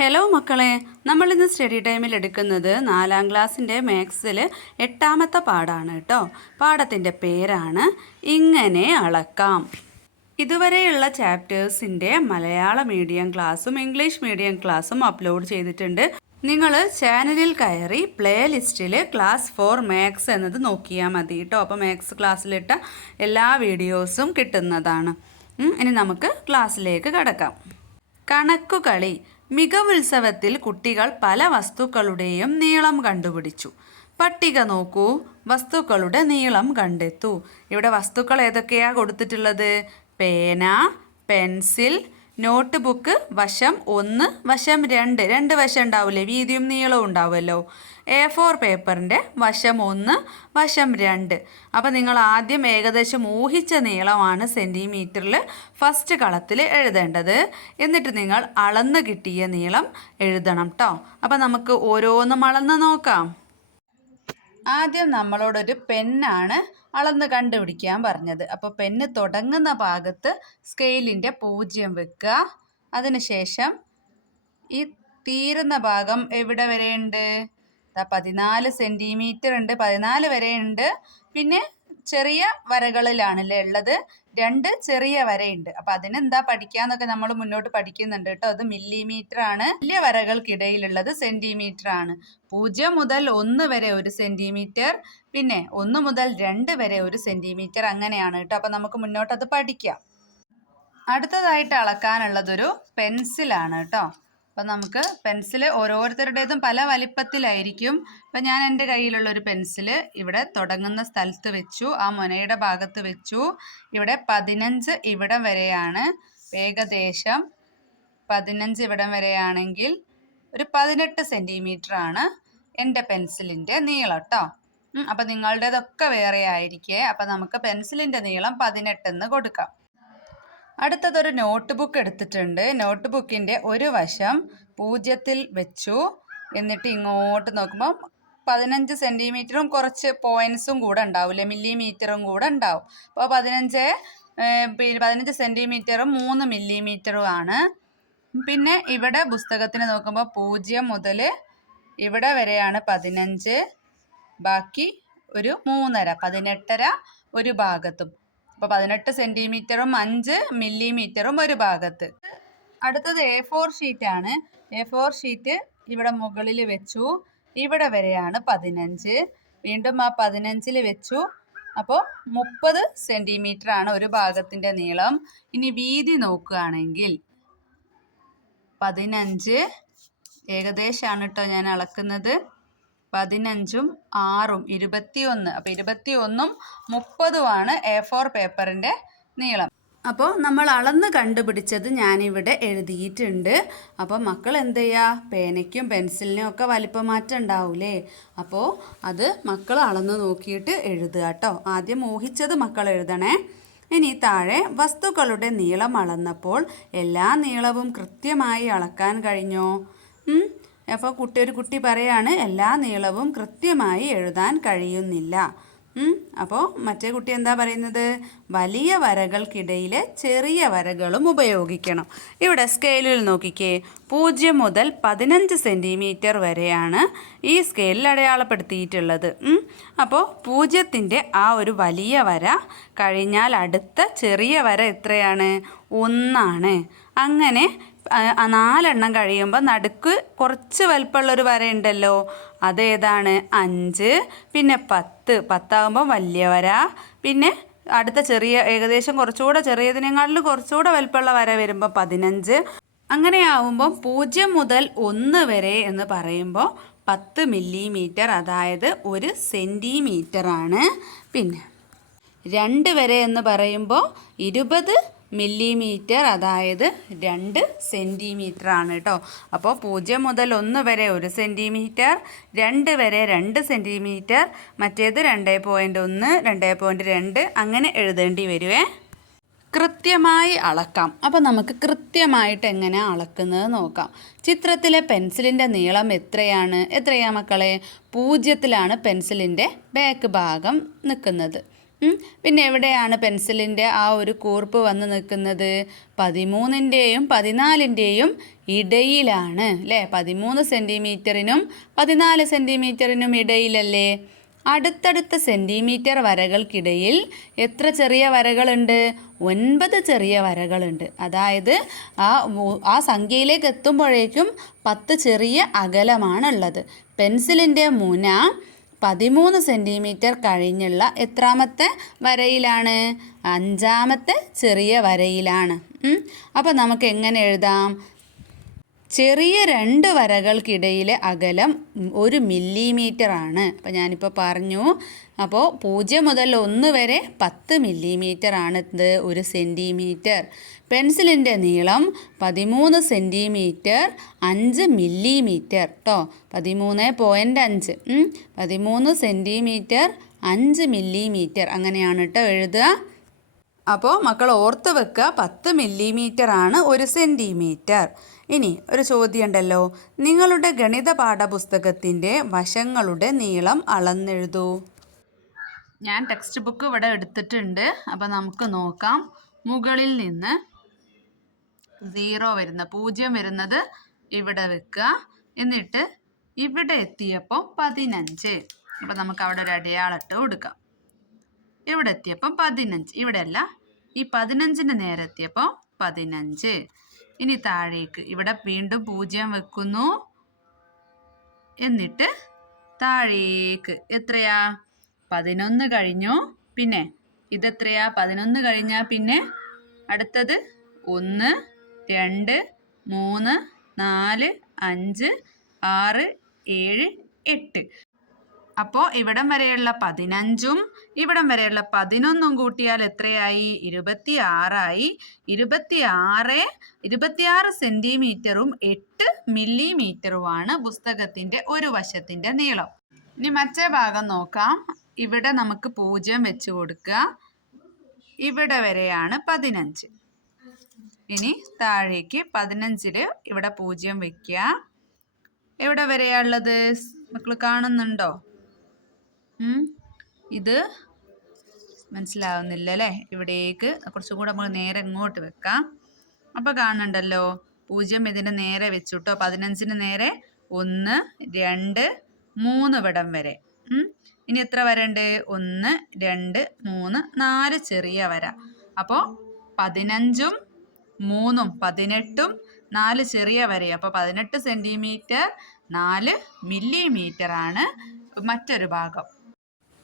Hello മക്കളെ, നമ്മളിന്ന് study ടൈമിൽ എടുക്കുന്നത് 4ാം ക്ലാസ്സിൻ്റെ മാത്സിൽ 8ാമത്തെ പാഠമാണ് കേട്ടോ. പാഠത്തിൻ്റെ പേരാണ് ഇങ്ങനെ അളക്കാം. ഇതുവരെയുള്ള ചാപ്റ്റേഴ്സിൻ്റെ മലയാള മീഡിയം ക്ലാസ്സും ഇംഗ്ലീഷ് മീഡിയം ക്ലാസ്സും അപ്ലോഡ് ചെയ്തിട്ടുണ്ട്. നിങ്ങൾ ചാനലിൽ കയറി പ്ലേലിസ്റ്റിൽ ക്ലാസ് 4 മാത്സ് എന്നത് നോക്കിയാൽ മതി കേട്ടോ. അപ്പോൾ മാത്സ് ക്ലാസ്സിലിട്ട എല്ലാ വീഡിയോസും കിട്ടുന്നതാണ്. ഇനി നമുക്ക് ക്ലാസ്സിലേക്ക് കടക്കാം. കണക്കുകളി. മികവുത്സവത്തിൽ കുട്ടികൾ പല വസ്തുക്കളുടെയും നീളം കണ്ടുപിടിച്ചു. പട്ടിക നോക്കൂ, വസ്തുക്കളുടെ നീളം കണ്ടെത്തൂ. ഇവിടെ വസ്തുക്കൾ ഏതൊക്കെയാണ് കൊടുത്തിട്ടുള്ളത്? പേന, പെൻസിൽ, നോട്ട് ബുക്ക് വശം 1, വശം 2. 2 വശം ഉണ്ടാവില്ലേ, വീതിയും നീളവും ഉണ്ടാവുമല്ലോ. A4 പേപ്പറിൻ്റെ വശം 1, വശം 2. അപ്പോൾ നിങ്ങൾ ആദ്യം ഏകദേശം ഊഹിച്ച നീളമാണ് സെൻറ്റിമീറ്ററിൽ ഫസ്റ്റ് കളത്തിൽ എഴുതേണ്ടത്. എന്നിട്ട് നിങ്ങൾ അളന്ന് കിട്ടിയ നീളം എഴുതണം കേട്ടോ. അപ്പോൾ നമുക്ക് ഓരോന്നും അളന്ന് നോക്കാം. ആദ്യം നമ്മളോടൊരു പെന്നാണ് അളന്ന് കണ്ടുപിടിക്കാൻ പറഞ്ഞത്. അപ്പോൾ പെന്ന് തുടങ്ങുന്ന ഭാഗത്ത് സ്കെയിലിൻ്റെ 0 വെക്കുക. അതിനുശേഷം ഈ തീരുന്ന ഭാഗം എവിടെ വരെയുണ്ട്? 14 സെൻറ്റിമീറ്റർ ഉണ്ട്, 14 വരെ ഉണ്ട്. പിന്നെ ചെറിയ വരകളിലാണല്ലേ ഉള്ളത്, 2 ചെറിയ വരയുണ്ട്. അപ്പം അതിനെന്താ പഠിക്കാന്നൊക്കെ നമ്മൾ മുന്നോട്ട് പഠിക്കുന്നുണ്ട് കേട്ടോ. അത് മില്ലിമീറ്റർ ആണ്. വലിയ വരകൾക്കിടയിലുള്ളത് സെൻറ്റിമീറ്റർ ആണ്. 0 മുതൽ 1 വരെ 1 സെൻറ്റിമീറ്റർ, പിന്നെ 1 മുതൽ 2 വരെ 1 സെൻറ്റിമീറ്റർ, അങ്ങനെയാണ് കേട്ടോ. അപ്പം നമുക്ക് മുന്നോട്ട് അത് പഠിക്കാം. അടുത്തതായിട്ട് അളക്കാനുള്ളതൊരു പെൻസിലാണ് കേട്ടോ. അപ്പം നമുക്ക് പെൻസിൽ ഓരോരുത്തരുടേതും പല വലിപ്പത്തിലായിരിക്കും. അപ്പം ഞാൻ എൻ്റെ കയ്യിലുള്ളൊരു പെൻസിൽ ഇവിടെ തുടങ്ങുന്ന സ്ഥലത്ത് വെച്ചു, ആ മുനയുടെ ഭാഗത്ത് വെച്ചു. ഇവിടെ 15 ഇവിടം വരെയാണ്. ഏകദേശം 15 ഇവിടം വരെയാണെങ്കിൽ ഒരു 18 സെൻറ്റിമീറ്റർ ആണ് എൻ്റെ പെൻസിലിൻ്റെ നീളം കേട്ടോ. അപ്പം നിങ്ങളുടേതൊക്കെ വേറെ ആയിരിക്കേ. അപ്പം നമുക്ക് പെൻസിലിൻ്റെ നീളം 18 എന്ന് കൊടുക്കാം. അടുത്തതൊരു നോട്ട് ബുക്ക് എടുത്തിട്ടുണ്ട്. നോട്ട് ബുക്കിൻ്റെ ഒരു വശം 0 വെച്ചു. എന്നിട്ട് ഇങ്ങോട്ട് നോക്കുമ്പോൾ 15 സെൻറ്റിമീറ്ററും കുറച്ച് പോയിൻസും കൂടെ ഉണ്ടാവില്ലേ, മില്ലിമീറ്ററും കൂടെ ഉണ്ടാവും. അപ്പോൾ 15 സെൻറ്റിമീറ്ററും 3 മില്ലിമീറ്ററും ആണ്. പിന്നെ ഇവിടെ പുസ്തകത്തിന് നോക്കുമ്പോൾ 0 മുതൽ ഇവിടെ വരെയാണ് 15, ബാക്കി ഒരു 3.5, 18.5 ഒരു ഭാഗത്തും. അപ്പോൾ 18 സെൻറ്റിമീറ്ററും 5 മില്ലിമീറ്ററും ഒരു ഭാഗത്ത്. അടുത്തത് A4 ഷീറ്റാണ്. A4 ഷീറ്റ് ഇവിടെ മുകളിൽ വെച്ചു. ഇവിടെ വരെയാണ് 15. വീണ്ടും ആ 15 വെച്ചു. അപ്പോൾ 30 സെൻറ്റിമീറ്റർ ആണ് ഒരു ഭാഗത്തിൻ്റെ നീളം. ഇനി വീതി നോക്കുകയാണെങ്കിൽ 15 ഏകദേശമാണ് കേട്ടോ ഞാൻ അളക്കുന്നത്. 15ഉം 6ഉം 21. അപ്പോൾ 21ഉം 30ഉമാണ് A4 പേപ്പറിൻ്റെ നീളം. അപ്പോൾ നമ്മൾ അളന്ന് കണ്ടുപിടിച്ചത് ഞാനിവിടെ എഴുതിയിട്ടുണ്ട്. അപ്പോൾ മക്കൾ എന്ത് ചെയ്യുക? പേനയ്ക്കും പെൻസിലിനും ഒക്കെ വലിപ്പമാറ്റം ഉണ്ടാവൂലേ. അപ്പോൾ അത് മക്കൾ അളന്ന് നോക്കിയിട്ട് എഴുതുക കേട്ടോ. ആദ്യം ഊഹിച്ചത് മക്കൾ എഴുതണേ. ഇനി താഴെ വസ്തുക്കളുടെ നീളം അളന്നപ്പോൾ എല്ലാ നീളവും കൃത്യമായി അളക്കാൻ കഴിഞ്ഞോ? അപ്പോൾ ഒരു കുട്ടി പറയാണ് എല്ലാ നീളവും കൃത്യമായി എഴുതാൻ കഴിയുന്നില്ല. അപ്പോൾ മറ്റേ കുട്ടി എന്താ പറയുന്നത്? വലിയ വരകൾക്കിടയിലെ ചെറിയ വരകളും ഉപയോഗിക്കണം. ഇവിടെ സ്കെയിലിൽ നോക്കിക്കേ, 0 മുതൽ 15 സെൻറ്റിമീറ്റർ വരെയാണ് ഈ സ്കെയിലിൽ അടയാളപ്പെടുത്തിയിട്ടുള്ളത്. അപ്പോൾ 0ൻ്റെ ആ ഒരു വലിയ വര കഴിഞ്ഞാൽ അടുത്ത ചെറിയ വര എത്രയാണ്? 1 അങ്ങനെ 4 കഴിയുമ്പോൾ നടുക്ക് കുറച്ച് വലിപ്പമുള്ളൊരു വരയുണ്ടല്ലോ, അതേതാണ്? 5. പിന്നെ 10 ആകുമ്പോൾ വലിയ വര. പിന്നെ അടുത്ത ചെറിയ ഏകദേശം കുറച്ചുകൂടെ ചെറിയതിനേക്കാളിലും കുറച്ചുകൂടെ വലിപ്പമുള്ള വര വരുമ്പോൾ 15. അങ്ങനെ ആവുമ്പോൾ 0 മുതൽ 1 വരെ എന്ന് പറയുമ്പോൾ 10 മില്ലിമീറ്റർ, അതായത് 1 സെൻറ്റിമീറ്റർ ആണ്. പിന്നെ 2 വരെ എന്ന് പറയുമ്പോൾ 20 മില്ലിമീറ്റർ, അതായത് 2 സെൻറ്റിമീറ്റർ ആണ് കേട്ടോ. അപ്പോൾ 0 മുതൽ 1 വരെ 1 സെൻറ്റിമീറ്റർ, 2 വരെ 2 സെൻറ്റിമീറ്റർ, മറ്റേത് 2.1, 2.2 അങ്ങനെ എഴുതേണ്ടി വരുവേ. കൃത്യമായി അളക്കാം. അപ്പോൾ നമുക്ക് കൃത്യമായിട്ട് എങ്ങനെ അളക്കുന്നത് നോക്കാം. ചിത്രത്തിലെ പെൻസിലിൻ്റെ നീളം എത്രയാ മക്കളെ? 0ത്തിലാണ് പെൻസിലിൻ്റെ ബാക്ക് ഭാഗം നിൽക്കുന്നത്. പിന്നെ എവിടെയാണ് പെൻസിലിൻ്റെ ആ ഒരു കൂർപ്പ് വന്ന് നിൽക്കുന്നത്? 13ൻ്റെയും 14ൻ്റെയും ഇടയിലാണ് അല്ലേ? 13 സെൻറ്റിമീറ്ററിനും 14 സെൻറ്റിമീറ്ററിനും ഇടയിലല്ലേ? അടുത്തടുത്ത സെൻറ്റിമീറ്റർ വരകൾക്കിടയിൽ എത്ര ചെറിയ വരകളുണ്ട്? 9 ചെറിയ വരകളുണ്ട്. അതായത് ആ സംഖ്യയിലേക്ക് എത്തുമ്പോഴേക്കും 10 ചെറിയ അകലമാണുള്ളത്. പെൻസിലിൻ്റെ മുന 13 സെൻറ്റിമീറ്റർ കഴിഞ്ഞുള്ള എത്രാമത്തെ വരയിലാണ്? 5ാമത്തെ ചെറിയ വരയിലാണ്. അപ്പോൾ നമുക്ക് എങ്ങനെ എഴുതാം? ചെറിയ 2 വരകൾക്കിടയിലെ അകലം 1 മില്ലിമീറ്റർ ആണ്. അപ്പോൾ ഞാനിപ്പോൾ പറഞ്ഞു. അപ്പോൾ 0 മുതൽ 1 വരെ 10 മില്ലിമീറ്റർ ആണ് ഇത് 1 സെൻറ്റിമീറ്റർ. പെൻസിലിൻ്റെ നീളം 13 സെൻറ്റിമീറ്റർ 5 മില്ലിമീറ്റർ കേട്ടോ. 13.5 13 സെൻറ്റിമീറ്റർ 5 മില്ലിമീറ്റർ അങ്ങനെയാണ് കേട്ടോ എഴുതുക. അപ്പോൾ മക്കൾ ഓർത്ത് വെക്കുക, 10 മില്ലിമീറ്റർ ആണ് 1 സെൻറ്റിമീറ്റർ. ഇനി ഒരു ചോദ്യം ഉണ്ടല്ലോ, നിങ്ങളുടെ ഗണിത പാഠപുസ്തകത്തിൻ്റെ വശങ്ങളുടെ നീളം അളന്നെഴുതൂ. ഞാൻ ടെക്സ്റ്റ് ബുക്ക് ഇവിടെ എടുത്തിട്ടുണ്ട്. അപ്പോൾ നമുക്ക് നോക്കാം. മുകളിൽ നിന്ന് 0 വരുന്നത് ഇവിടെ വെക്കുക. എന്നിട്ട് ഇവിടെ എത്തിയപ്പോൾ 15. അപ്പോൾ നമുക്ക് അവിടെ ഒരു അടയാളിട്ട് കൊടുക്കാം. ഇവിടെ എത്തിയപ്പോൾ 15, ഇവിടെയല്ല, ഈ 15ന് നേരെ എത്തിയപ്പോൾ 15. ഇനി താഴേക്ക് ഇവിടെ വീണ്ടും 0 വെക്കുന്നു. എന്നിട്ട് താഴേക്ക് എത്രയാ? 11 കഴിഞ്ഞു. പിന്നെ ഇതെത്രയാ? 11 കഴിഞ്ഞാൽ പിന്നെ അടുത്തത് 1 2 3 4 5 6 7 8. അപ്പോൾ ഇവിടം വരെയുള്ള 15ഉം ഇവിടം വരെയുള്ള 11ഉം കൂട്ടിയാൽ എത്രയായി? 26ആയി. 26 സെൻറ്റിമീറ്ററും 8 മില്ലിമീറ്ററുമാണ് പുസ്തകത്തിൻ്റെ ഒരു വശത്തിൻ്റെ നീളം. ഇനി മറ്റേ ഭാഗം നോക്കാം. ഇവിടെ നമുക്ക് 0 വെച്ച് കൊടുക്കുക. ഇവിടെ വരെയാണ് 15. ഇനി താഴേക്ക് 15ൽ ഇവിടെ 0 വയ്ക്കുക. എവിടെ വരെയാണുള്ളത് മക്കൾ കാണുന്നുണ്ടോ? ഇത് മനസ്സിലാവുന്നില്ല അല്ലേ? ഇവിടേക്ക് കുറച്ചും കൂടെ നമ്മൾ നേരെ ഇങ്ങോട്ട് വെക്കാം. അപ്പോൾ കാണുന്നുണ്ടല്ലോ, 0 ഇതിന് നേരെ വെച്ചു കേട്ടോ. 15ന് നേരെ 1 2 3 ഇവിടം വരെ. ഇനി എത്ര വരണ്ട്? 1 2 3 4 ചെറിയ വര. അപ്പോൾ 15ഉം 3ഉം 18ഉം 4 ചെറിയ വര. അപ്പോൾ 18 സെൻറ്റിമീറ്റർ 4 മില്ലിമീറ്റർ ആണ് മറ്റൊരു ഭാഗം.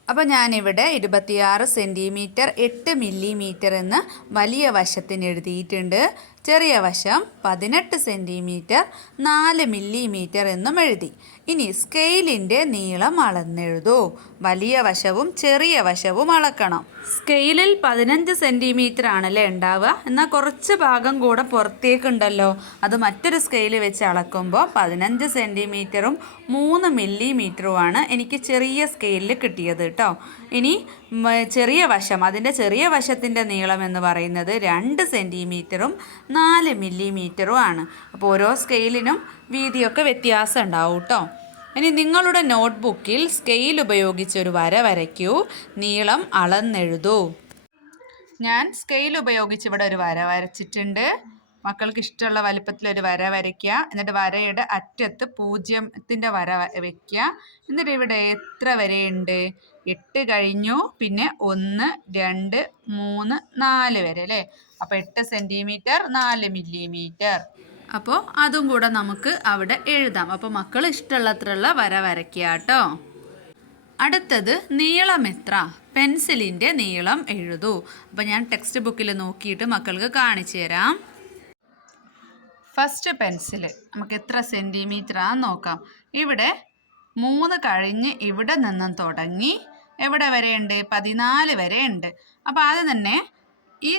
അപ്പോൾ ഞാനിവിടെ 26 സെൻറ്റിമീറ്റർ 8 മില്ലിമീറ്റർ എന്ന് വലിയ വശത്തിന് എഴുതിയിട്ടുണ്ട്. ചെറിയ വശം 18 സെൻറ്റിമീറ്റർ 4 മില്ലിമീറ്റർ എന്നും എഴുതി. ഇനി സ്കെയിലിൻ്റെ നീളം അളന്നെഴുതൂ. വലിയ വശവും ചെറിയ വശവും അളക്കണം. സ്കെയിലിൽ 15 സെൻറ്റിമീറ്റർ ആണല്ലേ ഉണ്ടാവുക. എന്നാൽ കുറച്ച് ഭാഗം കൂടെ പുറത്തേക്കുണ്ടല്ലോ. അത് മറ്റൊരു സ്കെയിൽ വെച്ച് അളക്കുമ്പോൾ 15 സെൻറ്റിമീറ്ററും 3 മില്ലിമീറ്ററുമാണ് എനിക്ക് ചെറിയ സ്കെയിലിൽ കിട്ടിയത് കേട്ടോ. ഇനി ചെറിയ വശം, അതിൻ്റെ ചെറിയ വശത്തിൻ്റെ നീളം എന്ന് പറയുന്നത് 2 സെൻറ്റിമീറ്ററും 4 മില്ലിമീറ്ററും ആണ്. അപ്പോൾ ഓരോ സ്കെയിലിനും വീതിയൊക്കെ വ്യത്യാസം ഉണ്ടാവും കേട്ടോ. ഇനി നിങ്ങളുടെ നോട്ട്ബുക്കിൽ സ്കെയിൽ ഉപയോഗിച്ചൊരു വര വരയ്ക്കൂ. നീളം അളന്നെഴുതൂ. ഞാൻ സ്കെയിൽ ഉപയോഗിച്ച് ഇവിടെ ഒരു വര വരച്ചിട്ടുണ്ട്. മക്കൾക്ക് ഇഷ്ടമുള്ള വലിപ്പത്തിലൊരു വര വരയ്ക്കുക. എന്നിട്ട് വരയുടെ അറ്റത്ത് 0ത്തിൻ്റെ വര വയ്ക്കുക. എന്നിട്ട് ഇവിടെ എത്ര വരെയുണ്ട്? 8 കഴിഞ്ഞു. പിന്നെ 1 2 3 4 വരെ അല്ലേ? അപ്പോൾ 8 സെൻറ്റിമീറ്റർ 4 മില്ലിമീറ്റർ. അപ്പോൾ അതും കൂടെ നമുക്ക് അവിടെ എഴുതാം. അപ്പോൾ മക്കൾ ഇഷ്ടമുള്ളത്രയുള്ള വര വരയ്ക്കുക കേട്ടോ. അടുത്തത് നീളം എത്ര? പെൻസിലിൻ്റെ നീളം എഴുതൂ. അപ്പോൾ ഞാൻ ടെക്സ്റ്റ് ബുക്കിൽ നോക്കിയിട്ട് മക്കൾക്ക് കാണിച്ചു തരാം. ഫസ്റ്റ് പെൻസിൽ നമുക്ക് എത്ര സെൻറ്റിമീറ്ററാന്ന് നോക്കാം. ഇവിടെ 3 കഴിഞ്ഞ് ഇവിടെ നിന്നും തുടങ്ങി എവിടെ വരെയുണ്ട്? 14 വരെ ഉണ്ട്. അപ്പോൾ ആദ്യം തന്നെ ഈ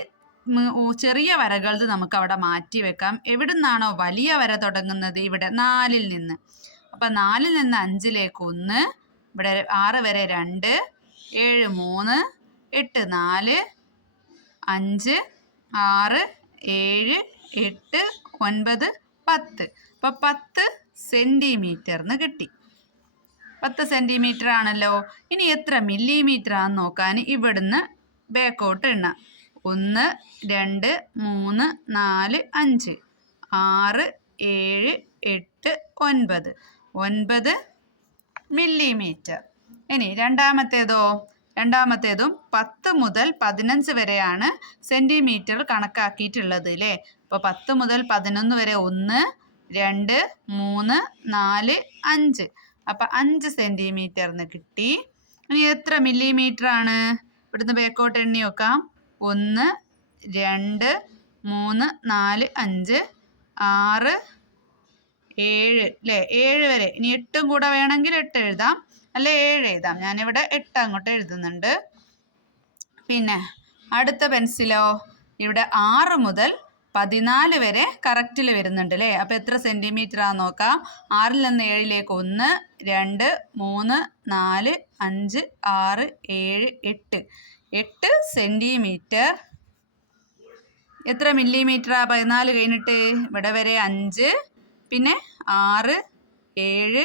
ചെറിയ വരകൾ നമുക്ക് അവിടെ മാറ്റി വെക്കാം. എവിടെ നിന്നാണോ വലിയ വര തുടങ്ങുന്നത്? ഇവിടെ 4ൽ നിന്ന്. അപ്പം 4ൽ നിന്ന് 5ലേക്ക് 1, ഇവിടെ 6 വരെ 2, 7 3, 8 4, 5 6 7 8 9 10. അപ്പോൾ 10 സെൻറ്റിമീറ്ററിന് കിട്ടി. 10 സെൻറ്റിമീറ്റർ ആണല്ലോ. ഇനി എത്ര മില്ലിമീറ്റർ ആണെന്ന് നോക്കാൻ ഇവിടുന്ന് ബാക്കോട്ട് എണ്ണാം. 1 2 3 4 5 6 7 8 9 9 മില്ലിമീറ്റർ. ഇനി രണ്ടാമത്തേതും 10 മുതൽ 15 വരെയാണ് സെൻറ്റിമീറ്റർ കണക്കാക്കിയിട്ടുള്ളത് അല്ലേ. അപ്പോൾ 10 മുതൽ 11 വരെ 1 2 3 4 5. അപ്പം 5 സെൻറ്റിമീറ്റർ എന്ന് കിട്ടി. ഇനി എത്ര മില്ലിമീറ്റർ ആണ്? ഇവിടുന്ന് ബാക്കോട്ട് എണ്ണി നോക്കാം. 1 2 3 4 5 6 7 അല്ലേ, 7 വരെ. ഇനി 8 കൂടെ വേണമെങ്കിൽ 8 എഴുതാം, അല്ലെ 7 എഴുതാം. ഞാനിവിടെ 8 അങ്ങോട്ട് എഴുതുന്നുണ്ട്. പിന്നെ അടുത്ത പെൻസിലോ, ഇവിടെ 6 മുതൽ 14 വരെ കറക്റ്റിൽ വരുന്നുണ്ട് അല്ലേ. അപ്പോൾ എത്ര സെൻറ്റിമീറ്റർ ആണെന്ന് നോക്കാം. 6ൽ നിന്ന് 7ലേക്ക് 1 2 3 4 5 6 7 8 8 സെൻറ്റിമീറ്റർ. എത്ര മില്ലിമീറ്ററാ? 14 കഴിഞ്ഞിട്ട് ഇവിടെ വരെ 5, പിന്നെ 6 7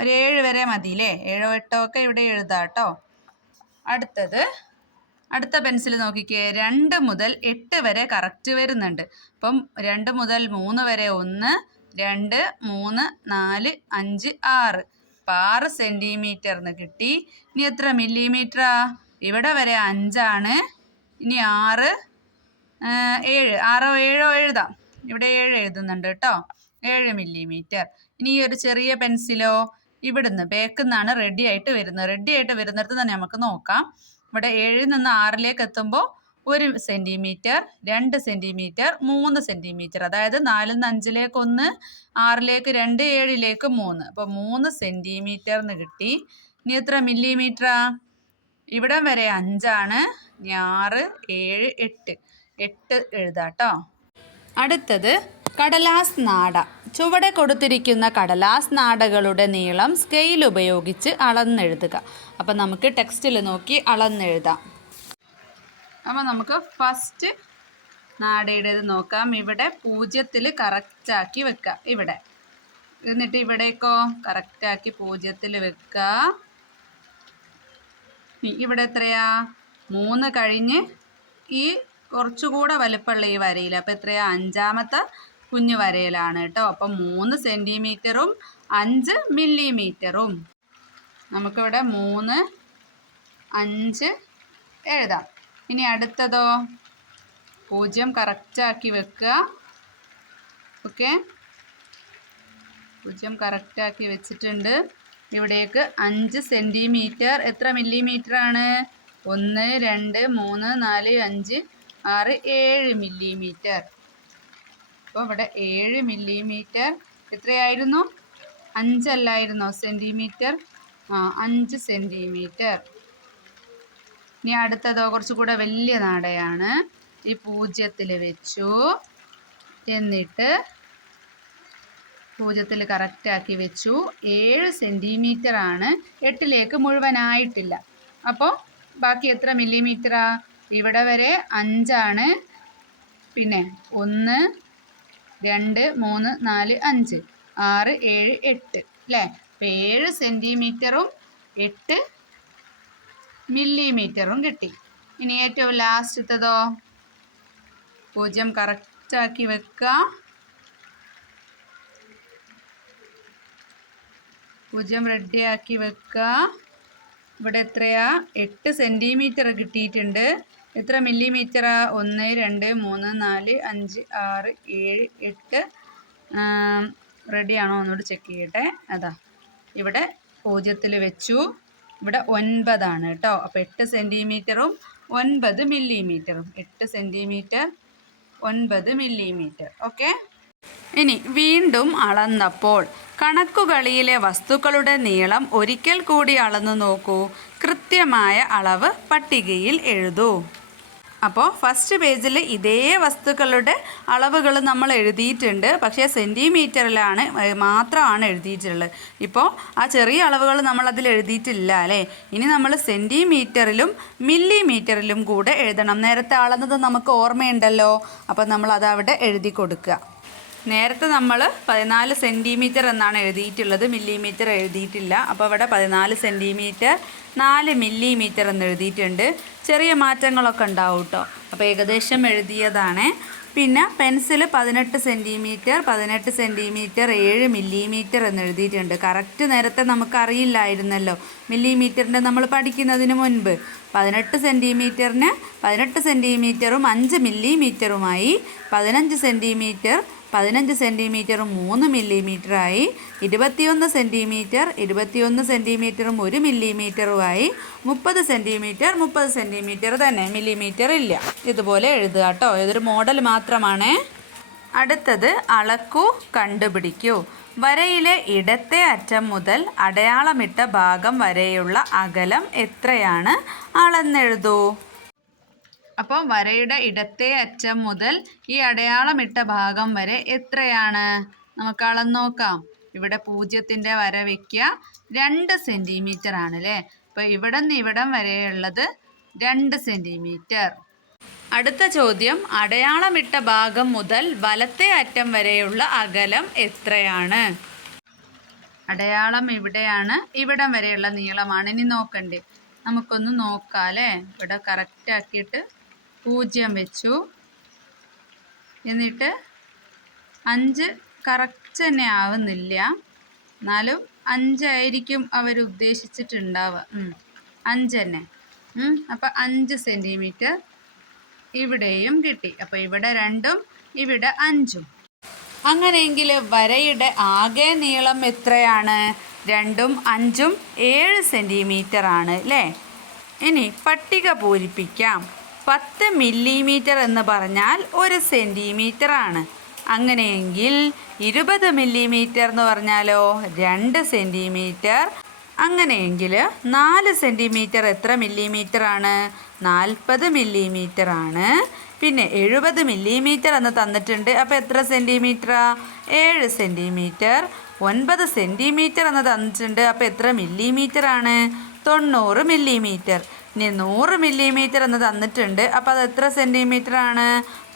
ഒരു 7 വരെ മതി അല്ലേ. 7 8 ഒക്കെ ഇവിടെ എഴുതാം കേട്ടോ. അടുത്ത പെൻസിൽ നോക്കിക്കേ. 2 മുതൽ 8 വരെ കറക്റ്റ് വരുന്നുണ്ട്. അപ്പം 2 മുതൽ 3 വരെ 1 2 3 4 5 6. അപ്പം 6 സെൻറ്റിമീറ്റർ എന്ന് കിട്ടി. ഇനി എത്ര മില്ലിമീറ്ററാ? ഇവിടെ വരെ 5 ആണ്. ഇനി 6 7 6 7 എഴുതാം. ഇവിടെ 7 എഴുതുന്നുണ്ട് കേട്ടോ. 7 മില്ലിമീറ്റർ. ഇനി ഈ ഒരു ചെറിയ പെൻസിലോ, ഇവിടുന്ന് ബേക്കുന്നാണ് റെഡി ആയിട്ട് വരുന്നിടത്ത് തന്നെ നമുക്ക് നോക്കാം. ഇവിടെ 7ൽ നിന്ന് 6ലേക്ക് എത്തുമ്പോൾ 1 സെൻറ്റിമീറ്റർ 2 സെൻറ്റിമീറ്റർ 3 സെൻറ്റിമീറ്റർ. അതായത് 4ൽ നിന്ന് 5ലേക്ക് 1 6ലേക്ക് 2 7ലേക്ക് 3. അപ്പോൾ 3 സെൻറ്റിമീറ്റർ എന്ന് കിട്ടി. ഇനി എത്ര മില്ലിമീറ്ററാ? ഇവിടം വരെ 5 ആണ്. ഇനി 6 7 8 8 എഴുതാം കേട്ടോ. അടുത്തത് കടലാസ് നാട. ചുവടെ കൊടുത്തിരിക്കുന്ന കടലാസ് നാടകളുടെ നീളം സ്കെയിൽ ഉപയോഗിച്ച് അളന്നെഴുതുക. അപ്പം നമുക്ക് ടെക്സ്റ്റിൽ നോക്കി അളന്നെഴുതാം. അപ്പോൾ നമുക്ക് ഫസ്റ്റ് നാടയുടേത് നോക്കാം. ഇവിടെ 0ൽ കറക്റ്റാക്കി വെക്കുക. ഇവിടെ എന്നിട്ട് ഇവിടേക്കോ കറക്റ്റാക്കി 0ൽ വെക്കുക. ഇവിടെ എത്രയാ? 3 കഴിഞ്ഞ് ഈ കുറച്ചുകൂടെ വലുപ്പമുള്ള ഈ വരയിൽ. അപ്പോൾ എത്രയാ? 5ാമത്തെ കുഞ്ഞു വരയിലാണ് കേട്ടോ. അപ്പം 3 സെൻറ്റിമീറ്ററും 5 മില്ലിമീറ്ററും. നമുക്കിവിടെ 3 5 എഴുതാം. ഇനി അടുത്തതോ 0 കറക്റ്റാക്കി വെക്കുക. ഓക്കെ, 0 കറക്റ്റാക്കി വെച്ചിട്ടുണ്ട്. ഇവിടേക്ക് 5 സെൻറ്റിമീറ്റർ. എത്ര മില്ലിമീറ്റർ ആണ്? 1 2 3 4 5 6 7 മില്ലിമീറ്റർ. അപ്പോൾ ഇവിടെ 7 മില്ലിമീറ്റർ. എത്രയായിരുന്നു? 5 അല്ലായിരുന്നോ സെൻറ്റിമീറ്റർ? 5 സെൻറ്റിമീറ്റർ. ഇനി അടുത്തതോ കുറച്ചുകൂടെ വലിയ നാടയാണ്. ഈ 0ൽ വെച്ചു. എന്നിട്ട് 0ൽ കറക്റ്റാക്കി വെച്ചു. 7 സെൻറ്റിമീറ്റർ ആണ്. 8ലേക്ക് മുഴുവനായിട്ടില്ല. അപ്പോൾ ബാക്കി എത്ര മില്ലിമീറ്ററാ? ഇവിടെ വരെ 5 ആണ്. പിന്നെ 1 2 3 4 5 6 7 8 അല്ലേ. അപ്പോൾ 7 സെൻറ്റിമീറ്ററും 8 മില്ലിമീറ്ററും കിട്ടി. ഇനി ഏറ്റവും ലാസ്റ്റത്തതോ 0 കറക്റ്റാക്കി വെക്കുക. 0 റെഡിയാക്കി വെക്കുക. ഇവിടെ എത്രയാ? 8 സെൻറ്റിമീറ്റർ കിട്ടിയിട്ടുണ്ട്. എത്ര മില്ലിമീറ്ററാ? 1 2 3 4 5 6 7 8. റെഡിയാണോ ഒന്നുകൂടി ചെക്ക് ചെയ്യട്ടെ. അതാ ഇവിടെ 0ൽ വെച്ചു. ഇവിടെ 9 ആണ് കേട്ടോ. അപ്പോൾ 8 സെൻറ്റിമീറ്ററും 9 മില്ലിമീറ്ററും. 8 സെൻറ്റിമീറ്റർ 9 മില്ലിമീറ്റർ. ഓക്കെ. ഇനി വീണ്ടും അളന്നപ്പോൾ കണക്കുകളിയിലെ വസ്തുക്കളുടെ നീളം ഒരിക്കൽ കൂടി അളന്നു നോക്കൂ. കൃത്യമായ അളവ് പട്ടികയിൽ എഴുതൂ. അപ്പോൾ ഫസ്റ്റ് പേജിൽ ഇതേ വസ്തുക്കളുടെ അളവുകൾ നമ്മൾ എഴുതിയിട്ടുണ്ട്. പക്ഷേ സെൻറ്റിമീറ്ററിലാണ് മാത്രമാണ് എഴുതിയിട്ടുള്ളത്. ഇപ്പോൾ ആ ചെറിയ അളവുകൾ നമ്മളതിൽ എഴുതിയിട്ടില്ല അല്ലേ. ഇനി നമ്മൾ സെൻറ്റിമീറ്ററിലും മില്ലിമീറ്ററിലും കൂടെ എഴുതണം. നേരത്തെ അളന്നത് നമുക്ക് ഓർമ്മയുണ്ടല്ലോ. അപ്പോൾ നമ്മൾ അതവിടെ എഴുതി കൊടുക്കുക. നേരത്തെ നമ്മൾ 14 സെൻറ്റിമീറ്റർ എന്നാണ് എഴുതിയിട്ടുള്ളത്, മില്ലിമീറ്റർ എഴുതിയിട്ടില്ല. അപ്പോൾ ഇവിടെ 14 സെൻറ്റിമീറ്റർ 4 മില്ലിമീറ്റർ എന്ന് എഴുതിയിട്ടുണ്ട്. ചെറിയ മാറ്റങ്ങളൊക്കെ ഉണ്ടാവും കേട്ടോ. അപ്പോൾ ഏകദേശം എഴുതിയതാണ്. പിന്നെ പെൻസിൽ 18 സെൻറ്റിമീറ്റർ 7 മില്ലിമീറ്റർ എന്ന് എഴുതിയിട്ടുണ്ട്. കറക്റ്റ് നേരത്തെ നമുക്കറിയില്ലായിരുന്നല്ലോ മില്ലിമീറ്ററിൻ്റെ നമ്മൾ പഠിക്കുന്നതിന് മുൻപ്. 18 സെൻറ്റിമീറ്ററിന് 18 സെൻറ്റിമീറ്ററും 5 മില്ലിമീറ്ററുമായി, 15 സെൻറ്റിമീറ്റർ 15 സെൻറ്റിമീറ്ററും 3 മില്ലിമീറ്ററായി, 21 സെൻറ്റിമീറ്റർ 21 സെൻറ്റിമീറ്ററും 1 മില്ലിമീറ്ററുമായി, 30 സെൻറ്റിമീറ്റർ തന്നെ, മില്ലിമീറ്റർ ഇല്ല. ഇതുപോലെ എഴുതുക കേട്ടോ. ഇതൊരു മോഡൽ മാത്രമാണ്. അടുത്തത് അളക്കൂ, കണ്ടുപിടിക്കൂ. വരയിലെ ഇടത്തെ അറ്റം മുതൽ അടയാളമിട്ട ഭാഗം വരെയുള്ള അകലം എത്രയാണ്? അളന്നെഴുതൂ. അപ്പോൾ വരയുടെ ഇടത്തെ അറ്റം മുതൽ ഈ അടയാളമിട്ട ഭാഗം വരെ എത്രയാണ്? നമുക്ക് അളന്ന് നോക്കാം. ഇവിടെ 0ൻ്റെ വര വയ്ക്കുക. 2 സെൻറ്റിമീറ്റർ ആണ് അല്ലേ. അപ്പോൾ ഇവിടെ നിന്ന് ഇവിടം വരെയുള്ളത് 2 സെൻറ്റിമീറ്റർ. അടുത്ത ചോദ്യം, അടയാളമിട്ട ഭാഗം മുതൽ വലത്തെ അറ്റം വരെയുള്ള അകലം എത്രയാണ്? അടയാളം ഇവിടെയാണ്, ഇവിടം വരെയുള്ള നീളമാണ്. ഇനി നോക്കണ്ടേ, നമുക്കൊന്ന് നോക്കാം അല്ലേ. ഇവിടെ കറക്റ്റ് ആക്കിയിട്ട് 0 വെച്ചു. എന്നിട്ട് 5 കറക്റ്റ് തന്നെ ആവുന്നില്ല, എന്നാലും 5 ആയിരിക്കും അവർ ഉദ്ദേശിച്ചിട്ടുണ്ടാവുക. 5 തന്നെ. അപ്പം 5 സെൻറ്റിമീറ്റർ ഇവിടെയും കിട്ടി. അപ്പോൾ ഇവിടെ 2ഉം ഇവിടെ 5ഉം. അങ്ങനെയെങ്കിൽ വരയുടെ ആകെ നീളം എത്രയാണ്? 2ഉം 5ഉം 7 സെൻറ്റിമീറ്റർ ആണ് അല്ലേ. ഇനി പട്ടിക പൂരിപ്പിക്കാം. 10 മില്ലിമീറ്റർ എന്ന് പറഞ്ഞാൽ 1 സെൻറ്റിമീറ്റർ ആണ്. അങ്ങനെയെങ്കിൽ 20 മില്ലിമീറ്റർ എന്ന് പറഞ്ഞാലോ 2 സെൻറ്റിമീറ്റർ. അങ്ങനെയെങ്കിൽ 4 സെൻറ്റിമീറ്റർ എത്ര മില്ലിമീറ്റർ ആണ്? 40 മില്ലിമീറ്റർ ആണ്. പിന്നെ 70 മില്ലിമീറ്റർ എന്ന് തന്നിട്ടുണ്ട്. അപ്പോൾ എത്ര സെൻറ്റിമീറ്ററാണ്? 7 സെൻറ്റിമീറ്റർ. 9 സെൻറ്റിമീറ്റർ എന്ന് തന്നിട്ടുണ്ട്. അപ്പോൾ എത്ര മില്ലിമീറ്റർ ആണ്? 90 മില്ലിമീറ്റർ. ഇനി 100 മില്ലിമീറ്റർ എന്ന് തന്നിട്ടുണ്ട്. അപ്പോൾ അത് എത്ര സെൻറ്റിമീറ്റർ ആണ്?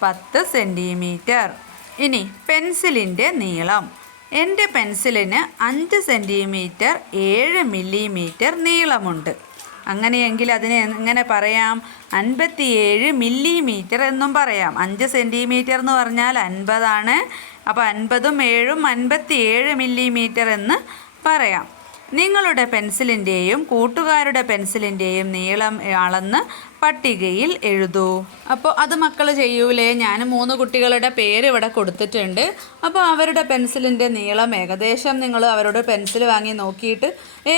10 സെൻറ്റിമീറ്റർ. ഇനി പെൻസിലിൻ്റെ നീളം. എൻ്റെ പെൻസിലിന് 5 സെൻറ്റിമീറ്റർ 7 മില്ലിമീറ്റർ നീളമുണ്ട്. അങ്ങനെയെങ്കിൽ അതിനെ എങ്ങനെ പറയാം? 57 മില്ലിമീറ്റർ എന്നും പറയാം. 5 സെൻറ്റിമീറ്റർ എന്ന് പറഞ്ഞാൽ 50 ആണ്. അപ്പോൾ 50ഉം 7ഉം 57 മില്ലിമീറ്റർ എന്ന് പറയാം. നിങ്ങളുടെ പെൻസിലിൻ്റെയും കൂട്ടുകാരുടെ പെൻസിലിൻ്റെയും നീളം അളന്ന് പട്ടികയിൽ എഴുതൂ. അപ്പോൾ അത് മക്കൾ ചെയ്യൂലേ? ഞാൻ 3 കുട്ടികളുടെ പേര് ഇവിടെ കൊടുത്തിട്ടുണ്ട്. അപ്പോൾ അവരുടെ പെൻസിലിൻ്റെ നീളം ഏകദേശം നിങ്ങൾ അവരുടെ പെൻസിൽ വാങ്ങി നോക്കിയിട്ട്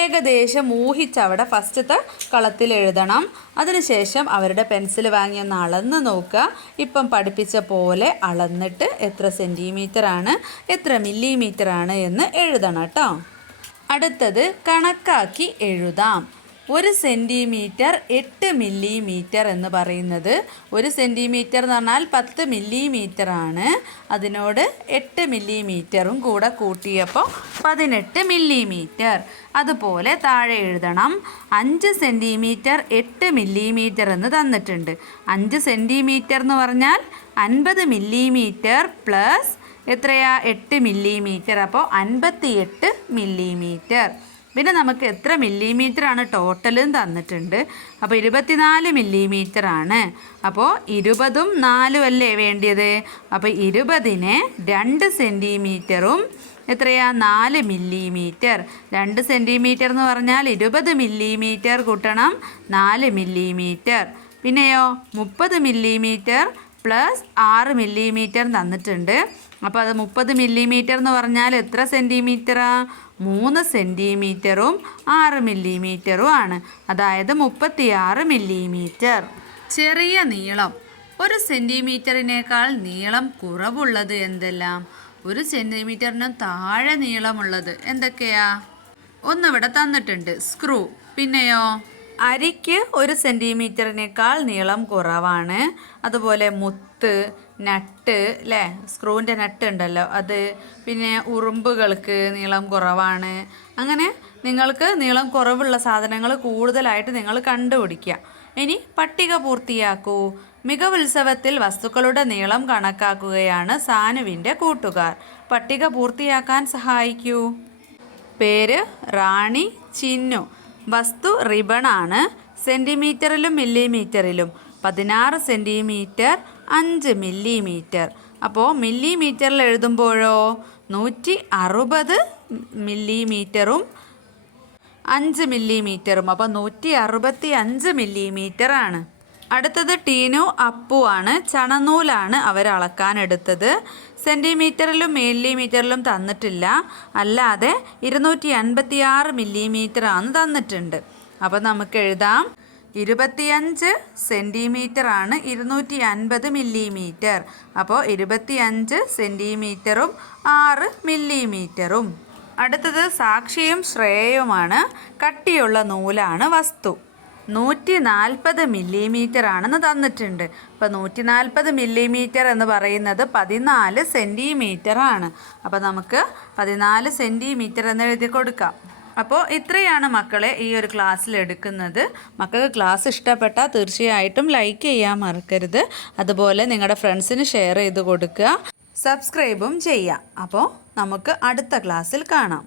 ഏകദേശം ഊഹിച്ച് അവിടെ ഫസ്റ്റത്തെ കളത്തിൽ എഴുതണം. അതിനുശേഷം അവരുടെ പെൻസിൽ വാങ്ങി ഒന്ന് അളന്ന് നോക്കുക. ഇപ്പം പഠിപ്പിച്ച പോലെ അളന്നിട്ട് എത്ര സെൻറ്റിമീറ്റർ ആണ് എത്ര മില്ലിമീറ്റർ ആണ് എന്ന് എഴുതണം കേട്ടോ. അടുത്തത് കണക്കാക്കി എഴുതാം. 1 സെൻറ്റിമീറ്റർ 8 മില്ലിമീറ്റർ എന്ന് പറയുന്നത് 1 സെൻറ്റിമീറ്റർ എന്ന് പറഞ്ഞാൽ 10 മില്ലിമീറ്റർ ആണ്. അതിനോട് 8 മില്ലിമീറ്ററും കൂടെ കൂട്ടിയപ്പോൾ 18 മില്ലിമീറ്റർ. അതുപോലെ താഴെ എഴുതണം. 5 സെൻറ്റിമീറ്റർ 8 മില്ലിമീറ്റർ എന്ന് തന്നിട്ടുണ്ട്. 5 സെൻറ്റിമീറ്റർ എന്ന് പറഞ്ഞാൽ 50 മില്ലിമീറ്റർ പ്ലസ് എത്രയാ? 8 മില്ലിമീറ്റർ. അപ്പോൾ 58 മില്ലിമീറ്റർ. പിന്നെ നമുക്ക് എത്ര മില്ലിമീറ്റർ ആണ് ടോട്ടലും തന്നിട്ടുണ്ട്. അപ്പോൾ 24 മില്ലിമീറ്റർ ആണ്. അപ്പോൾ 20ഉം 4ഉം അല്ലേ വേണ്ടിയത്. അപ്പോൾ 20നെ 2 സെൻറ്റിമീറ്ററും എത്രയാ? 4 മില്ലിമീറ്റർ. 2 സെൻറ്റിമീറ്റർ എന്ന് പറഞ്ഞാൽ 20 മില്ലിമീറ്റർ കൂട്ടണം 4 മില്ലിമീറ്റർ. പിന്നെയോ 30 മില്ലിമീറ്റർ പ്ലസ് 6 മില്ലിമീറ്റർ തന്നിട്ടുണ്ട്. അപ്പോൾ അത് 30 മില്ലിമീറ്റർ എന്ന് പറഞ്ഞാൽ എത്ര സെൻറ്റിമീറ്ററാണ്? 3 സെൻറ്റിമീറ്ററും 6 മില്ലിമീറ്ററും ആണ്. അതായത് 36 മില്ലിമീറ്റർ. ചെറിയ നീളം. 1 സെൻറ്റിമീറ്ററിനേക്കാൾ നീളം കുറവുള്ളത് എന്തെല്ലാം? 1 സെൻറ്റിമീറ്ററിനും താഴെ നീളമുള്ളത് എന്തൊക്കെയാ? ഒന്നിവിടെ തന്നിട്ടുണ്ട്, സ്ക്രൂ. പിന്നെയോ അരിക്ക് 1 സെൻറ്റിമീറ്ററിനേക്കാൾ നീളം കുറവാണ്. അതുപോലെ മുത്ത്, നട്ട് അല്ലേ, സ്ക്രൂവിൻ്റെ നട്ട് ഉണ്ടല്ലോ അത്. പിന്നെ ഉറുമ്പുകൾക്ക് നീളം കുറവാണ്. അങ്ങനെ നിങ്ങൾക്ക് നീളം കുറവുള്ള സാധനങ്ങൾ കൂടുതലായിട്ട് നിങ്ങൾ കണ്ടുപിടിക്കുക. ഇനി പട്ടിക പൂർത്തിയാക്കൂ. മികവുത്സവത്തിൽ വസ്തുക്കളുടെ നീളം കണക്കാക്കുകയാണ് സാനുവിൻ്റെ കൂട്ടുകാർ. പട്ടിക പൂർത്തിയാക്കാൻ സഹായിക്കൂ. പേര് റാണി ചിന്നു. വസ്തു റിബണാണ്. സെൻറ്റിമീറ്ററിലും മില്ലിമീറ്ററിലും 16 സെൻറ്റിമീറ്റർ 5 മില്ലിമീറ്റർ. അപ്പോൾ മില്ലിമീറ്ററിൽ എഴുതുമ്പോഴോ 160 മില്ലിമീറ്ററും 5 മില്ലിമീറ്ററും. അപ്പോൾ 165 മില്ലിമീറ്റർ ആണ്. അടുത്തത് ടീനു അപ്പു ആണ്. ചണനൂലാണ് അവർ അളക്കാനെടുത്തത്. സെൻറ്റിമീറ്ററിലും മില്ലിമീറ്ററിലും തന്നിട്ടില്ല, അല്ലാതെ 256 മില്ലിമീറ്റർ ആണ് തന്നിട്ടുണ്ട്. അപ്പോൾ നമുക്ക് എഴുതാം 25 സെൻറ്റിമീറ്റർ ആണ് 250 മില്ലിമീറ്റർ. അപ്പോൾ 25 സെൻറ്റിമീറ്ററും 6 മില്ലിമീറ്ററും. അടുത്തത് സാക്ഷിയും ശ്രേയയുമാണ്. കട്ടിയുള്ള നൂലാണ് വസ്തു. 140 മില്ലിമീറ്റർ ആണെന്ന് തന്നിട്ടുണ്ട്. അപ്പോൾ 140 മില്ലിമീറ്റർ എന്ന് പറയുന്നത് 14 സെൻറ്റിമീറ്റർ ആണ്. അപ്പോൾ നമുക്ക് 14 സെൻറ്റിമീറ്റർ എന്ന് എഴുതി കൊടുക്കാം. അപ്പോൾ ഇത്രയാണ് മക്കളെ ഈ ഒരു ക്ലാസ്സിൽ എടുക്കുന്നത്. മക്കൾക്ക് ക്ലാസ് ഇഷ്ടപ്പെട്ടാൽ തീർച്ചയായിട്ടും ലൈക്ക് ചെയ്യാൻ മറക്കരുത്. അതുപോലെ നിങ്ങളുടെ ഫ്രണ്ട്സിന് ഷെയർ ചെയ്ത് കൊടുക്കുക. സബ്സ്ക്രൈബും ചെയ്യാം. അപ്പോൾ നമുക്ക് അടുത്ത ക്ലാസ്സിൽ കാണാം.